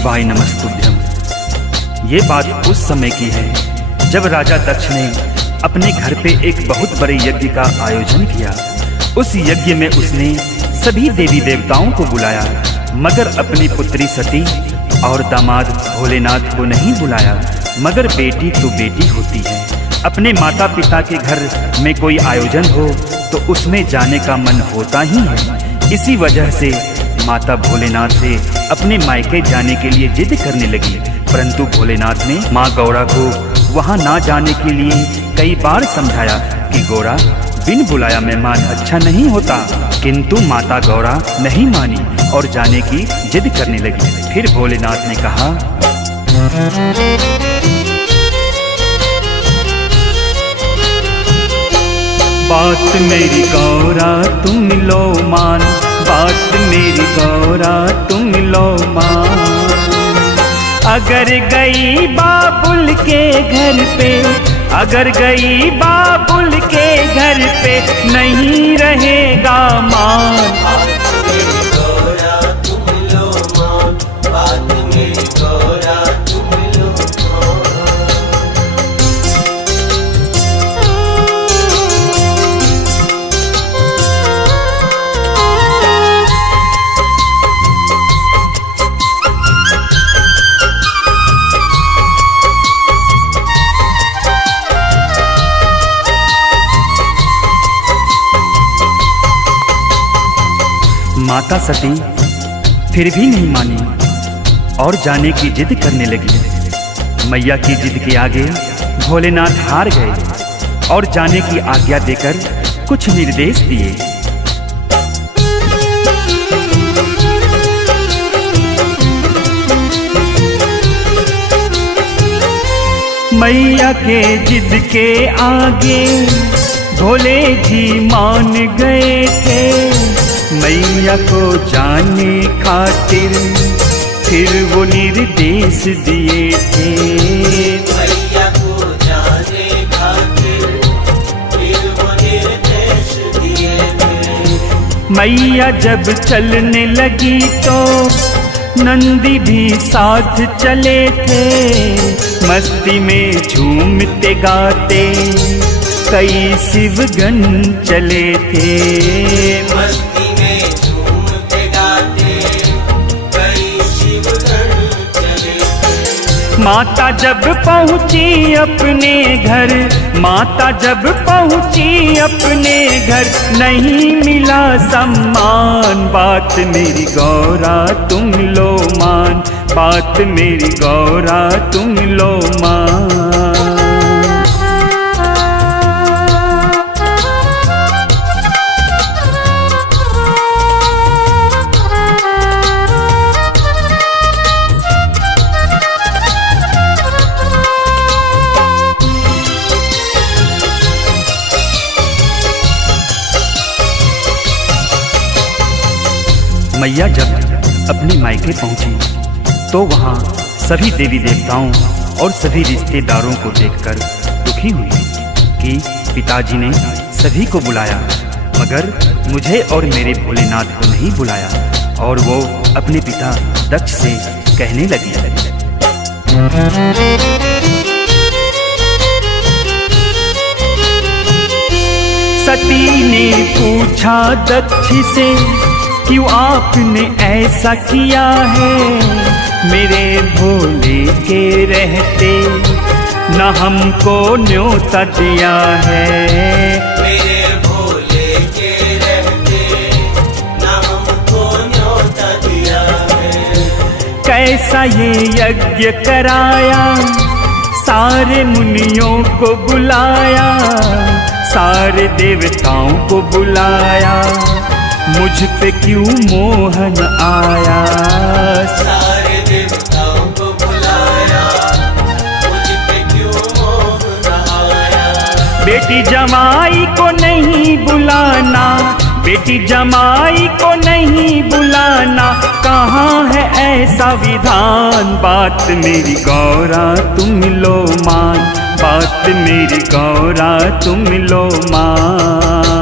शिवाय नमस्तुभ्यम। ये बात उस समय की है जब राजा दक्ष ने अपने घर पे एक बहुत बड़े यज्ञ का आयोजन किया। उस यज्ञ में उसने सभी देवी देवताओं को बुलाया, मगर अपनी पुत्री सती और दामाद भोलेनाथ को नहीं बुलाया। मगर बेटी तो बेटी होती है, अपने माता पिता के घर में कोई आयोजन हो तो उसमें जाने का मन होता ही है। इसी वजह से माता भोलेनाथ से अपने मायके जाने के लिए जिद करने लगी, परंतु भोलेनाथ ने माँ गौरा को वहाँ ना जाने के लिए कई बार समझाया कि गौरा, बिन बुलाया मेहमान अच्छा नहीं होता, किंतु माता गौरा नहीं मानी और जाने की जिद करने लगी। फिर भोलेनाथ ने कहा, बात मेरी गौरा तुम लो मान, बात मेरी गौरा तुम लो मान। अगर गई बाबुल के घर पे, अगर गई बाबुल के घर पे नहीं रहेगा मान। माता सती फिर भी नहीं मानी और जाने की जिद करने लगी। मैया की जिद के आगे भोलेनाथ हार गए और जाने की आज्ञा देकर कुछ निर्देश दिए। मैया के जिद के आगे भोले जी मान गए थे। मैया को जाने खातिर फिर वो निर्देश दिए थे। मैया को जाने खातिर फिर वो निर्देश दिए थे। मैया जब चलने लगी तो नंदी भी साथ चले थे। मस्ती में झूमते गाते कई शिवगण चले थे। मस्ती में झूमते गाते कई शिवगण चले थे। माता जब पहुंची अपने घर, माता जब पहुंची अपने घर नहीं मिला सम्मान। बात मेरी गौरा तुम लो मान, बात मेरी गौरा तुम लो मान। मैया जब अपनी मायके पहुंची तो वहां सभी देवी देवताओं और सभी रिश्तेदारों को देखकर दुखी हुई कि पिताजी ने सभी को बुलाया मगर मुझे और मेरे भोलेनाथ को नहीं बुलाया। और वो अपने पिता दक्ष से कहने लगी, सती ने पूछा दक्ष से, क्यों आपने ऐसा किया है? मेरे भोले के रहते न हमको न्योता दिया है। मेरे भोले के रहते न हमको न्योता दिया है। कैसा ये यज्ञ कराया, सारे मुनियों को बुलाया, सारे देवताओं को बुलाया, मुझ पे क्यों मोहन आया? सारे देवताओं को बुलाया, मुझ पे क्यों मोहन आया? बेटी जमाई को नहीं बुलाना, बेटी जमाई को नहीं बुलाना, कहाँ है ऐसा विधान? बात मेरी गौरा तुम लो मान, बात मेरी गौरा तुम लो मान।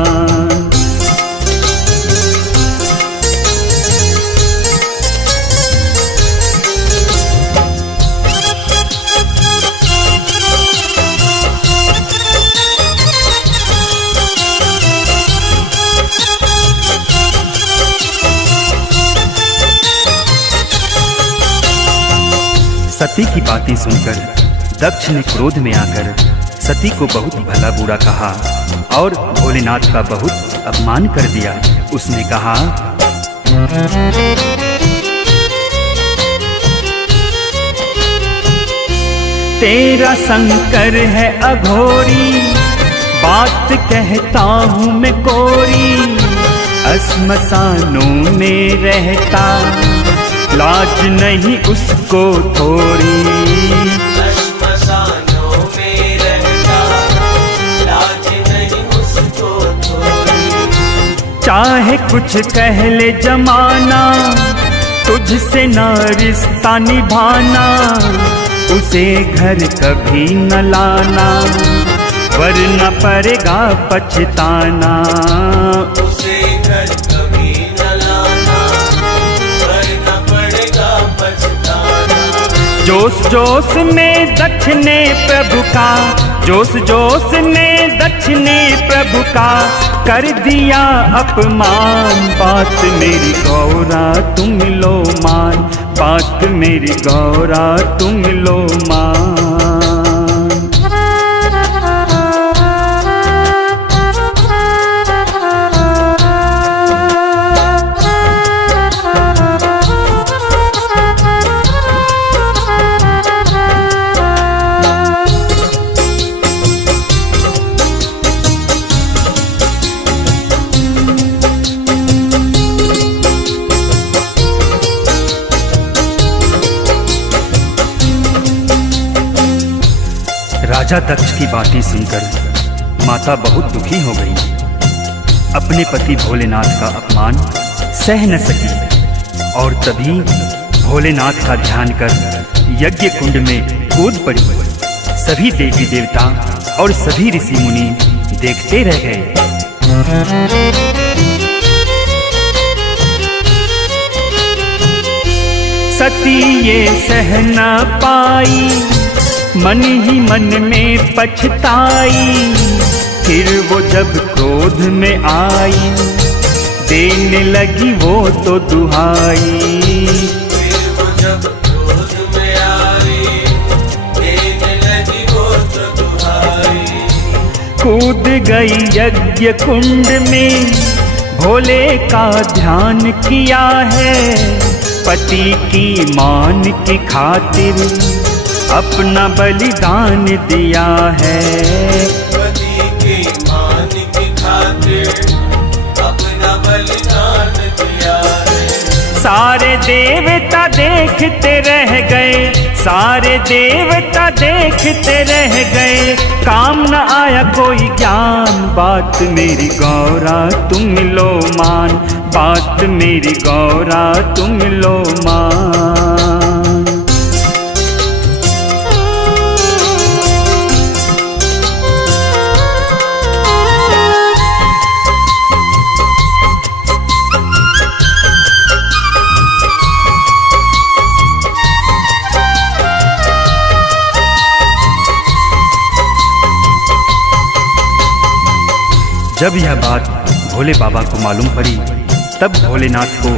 सती की बातें सुनकर दक्ष ने क्रोध में आकर सती को बहुत भला बुरा कहा और भोलेनाथ का बहुत अपमान कर दिया। उसने कहा, तेरा शंकर है अघोरी, बात कहता हूँ मैं कोरी, श्मशानों में रहता, लाज नहीं उसको थोड़ी। श्मशानों में रहता, लाज नहीं उसको थोड़ी। चाहे कुछ कह ले जमाना, तुझसे ना रिश्ता निभाना, उसे घर कभी न लाना, वरना पड़ेगा पछताना। उसे घर कभी न लाना, वरना पड़ेगा पछताना। जोश जोश में दक्ष ने प्रभु का, जोश जोश में दक्ष ने प्रभु का कर दिया अपमान। बात मेरी गौरा तुम लो मान, बात मेरी गौरा तुम लो मान। राजा दक्ष की बातें सुनकर माता बहुत दुखी हो गई। अपने पति भोलेनाथ का अपमान सह न सकी और तभी भोलेनाथ का ध्यान कर यज्ञ कुंड में कूद पड़ी। सभी देवी देवता और सभी ऋषि मुनि देखते रह गए। सती ये सह न पाई, मन ही मन में पछताई, फिर वो जब क्रोध में आई, देने लगी वो तो दुहाई। फिर वो जब क्रोध में आई, देने लगी वो तो दुहाई। कूद गई यज्ञ कुंड में, भोले का ध्यान किया है, पति की मान की खातिर अपना बलिदान दिया है। पति की मान की खातिर अपना बलिदान दिया है। सारे देवता देखते रह गए, सारे देवता देखते रह गए, काम न आया कोई ज्ञान। बात मेरी गौरा तुम लो मान, बात मेरी गौरा तुम लो मान। जब यह बात भोले बाबा को मालूम पड़ी, तब भोलेनाथ को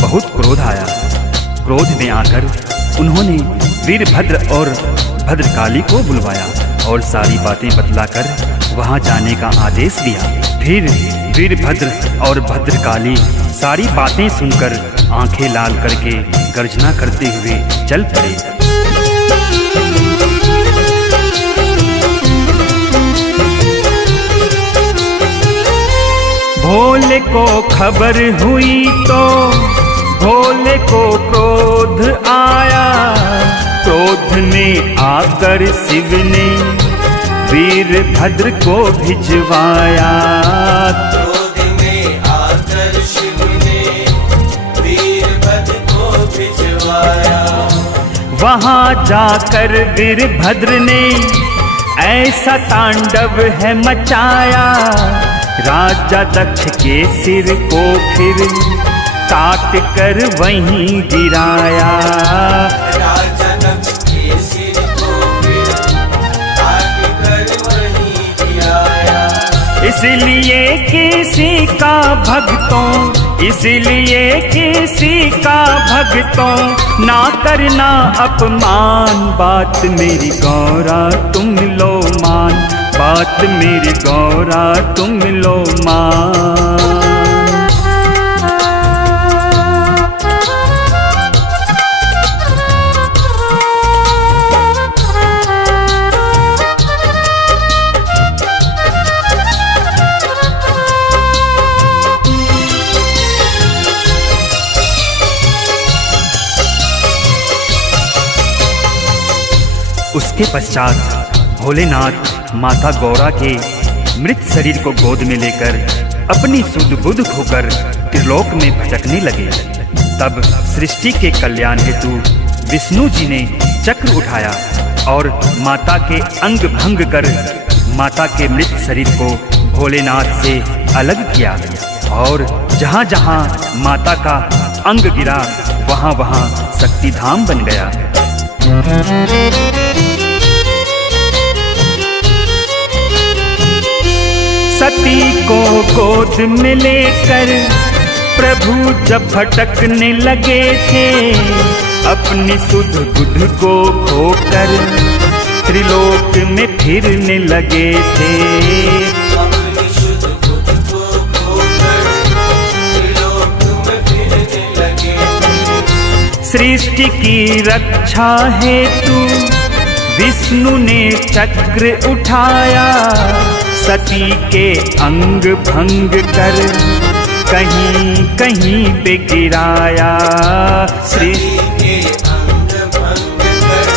बहुत क्रोध आया। क्रोध में आकर उन्होंने वीरभद्र और भद्रकाली को बुलवाया और सारी बातें बतलाकर वहां जाने का आदेश दिया। फिर वीरभद्र और भद्रकाली सारी बातें सुनकर आंखें लाल करके गर्जना करते हुए चल पड़े। भोले को खबर हुई तो भोले को क्रोध आया, क्रोध में आकर शिव ने वीरभद्र को भिजवाया। क्रोध में आकर शिव ने वीरभद्र को भिजवाया। वहां जाकर वीरभद्र ने ऐसा तांडव है मचाया, राजा दक्ष के सिर को फिर काट कर वहीं गिराया। राजा दक्ष के सिर को फिर काट कर वहीं गिराया। इसलिए किसी का भक्तों इसलिए किसी का भक्तों ना करना अपमान। बात मेरी गौरा तुम लो मान, बात मेरी गौरा तुम लो मान। उसके पश्चात भोलेनाथ माता गौरा के मृत शरीर को गोद में लेकर अपनी सुध बुध खोकर त्रिलोक में भटकने लगे। तब सृष्टि के कल्याण हेतु विष्णु जी ने चक्र उठाया और माता के अंग भंग कर माता के मृत शरीर को भोलेनाथ से अलग किया और जहाँ जहाँ माता का अंग गिरा वहाँ वहाँ शक्तिधाम बन गया। सती को गोद में लेकर प्रभु जब भटकने लगे थे, अपनी सुध बुध को खोकर त्रिलोक में फिरने लगे थे। अपनी शुद्ध बुद्ध को खोकर त्रिलोक में फिरने लगे थे। सृष्टि की रक्षा हेतु विष्णु ने चक्र उठाया, सती के अंग भंग कर कहीं कहीं पे गिराया। सती के अंग भंग कर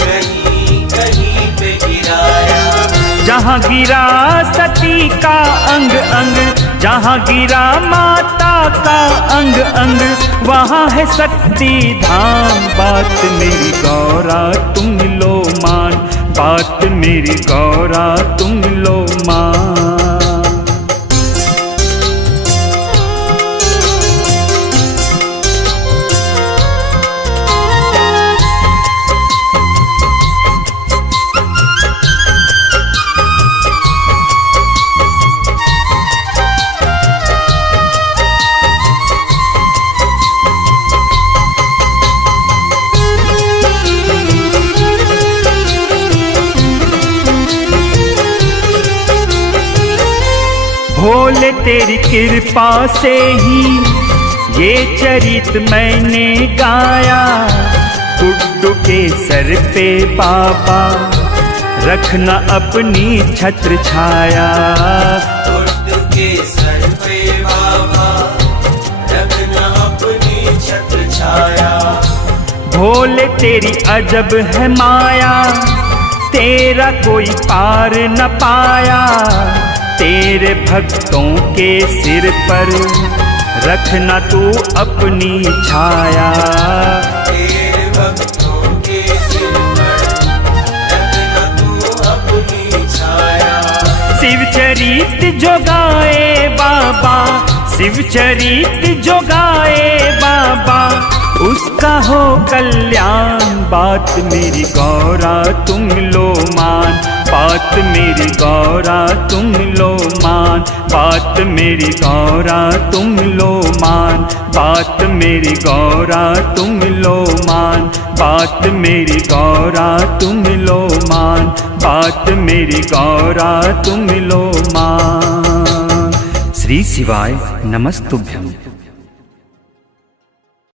कहीं कहीं पे गिराया। जहाँ गिरा सती का अंग अंग, जहाँ गिरा माता का अंग अंग, वहाँ है शक्ति धाम। बात मेरी गौरा तुम लो मान, बात मेरी गौरा तुम लो मान। भोले तेरी कृपा से ही ये चरित मैंने गाया। गुड्डू के सर पे बाबा रखना अपनी छत्र छाया। गुड्डू के सर पे बाबा रखना अपनी छत्र छाया। भोले तेरी अजब है माया, तेरा कोई पार न पाया। तेरे भक्तों के सिर पर रखना तू अपनी छाया। तेरे भक्तों के सिर पर रखना तू अपनी छाया। शिव चरित जो गाए बाबा, शिव चरित जो गाए बाबा, उसका हो कल्याण। बात मेरी गौरा तुम लो मान, बात मेरी गौरा तुम लो मान, बात मेरी गौरा तुम लो मान, बात मेरी गौरा तुम लो मान, बात मेरी गौरा तुम लो मान, बात मेरी गौरा तुम लो मान। श्री शिवाय नमस्तुभ्यं।